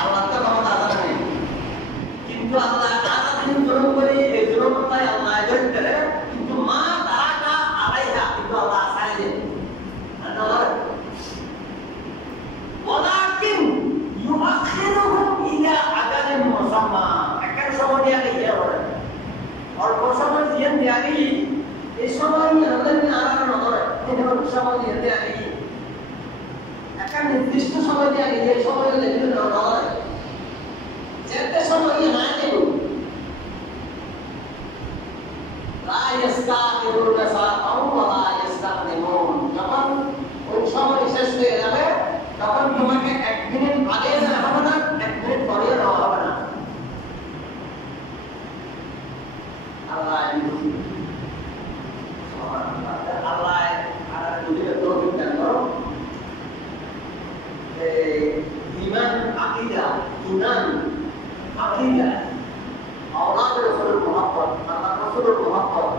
আল্লাহ তো ক্ষমতা আছে না, কিন্তু আল্লাহ তারা তিনি জুলুম করে এই জুলুমটাই আল্লাহ ধরতে কিন্তু মা তারাকা আলাইহা কিন্তু আল্লাহ ছাড়ে দেন ওয়ালাকিন ইউআখিরুহুম ইলা আজালিন মুসাম্মা একটা সময় দিয়ে গিয়ে বলে অল্প সময় দিয়ে গিয়ে এই সময় আমাদের আরাম নজরে এই সময় দিয়ে গিয়ে একটা নির্দিষ্ট সময় দিয়ে গিয়ে এই সময় লেগে নজরে যেতে সময় না দেব লা ইস্তাগফিরুনা সাআতাও ওয়া লা ইস্তাকদিমুন যখন ওই সময় শেষ হয়ে যাবে তখন তোমাকে এক মিনিট আগে না হবে না এক মিনিট পরে দেওয়া হবে না আল্লাহ আল্লাহ আর যদি তৌফিক দান করো ঈমান আকীদা ঈমান আকীদা আওলাদ রাসূলের মুহাব্বত আল্লাহ রাসূলের মুহাব্বত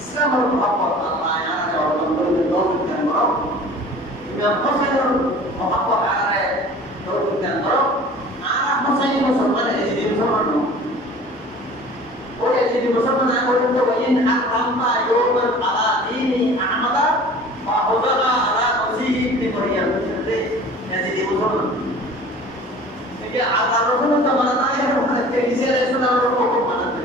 ইসলামের মুহাব্বত আল্লাহ আমাদের অর্জন করে তৌফিক দান করো ইমাম হোসেনের মুহাব্বত আমাদের তৌফিক দান করো আর হোসেন মুসলমান এই মুসলমান ওই যে মুসলমান আগুন তো ওইন আকরামা ইয়াউমান আলা দীনি আহমদ ওয়া হুদানা আলা নসিহি ইবনে মারইয়াম বুঝতে এই মুসলমান এই আল্লাহ রাসূল তো মানা না এর ঈসা আলাইহিস সালামের উপর মানতে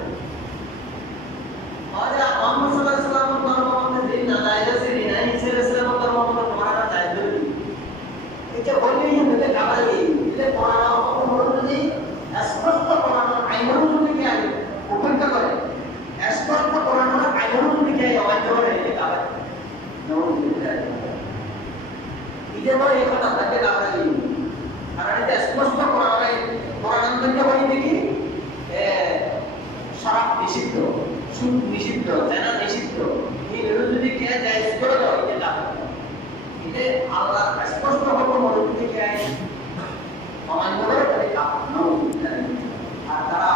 আর মুহাম্মদ সাল্লাল্লাহু আলাইহি ওয়াসাল্লাম ধর্ম দিন না দাইছে দিন ঈসা আলাইহিস সালামের ধর্ম মানা যায় না এটা বললেই হতে কাবালি এটা কোরআন অনুযায়ী স্পষ্ট কোরআন আইন অনুযায়ী আছে উপেক্ষা করে স্পষ্ট কোরআন আইন অনুযায়ী অবাধ্য করে এটা কাবালি এটা বলে এই কথা থাকে কাবালি আর এটা স্পষ্ট কোরআন থেকে বলি দেখি শরাব নিষিদ্ধ সুদ নিষিদ্ধ জানা নিষিদ্ধ এই যদি কে যায় করে দাও এটা এটা আল্লাহ স্পষ্ট হুকুম অনুযায়ী কে অমান্য করে তাহলে কাফের আর তারা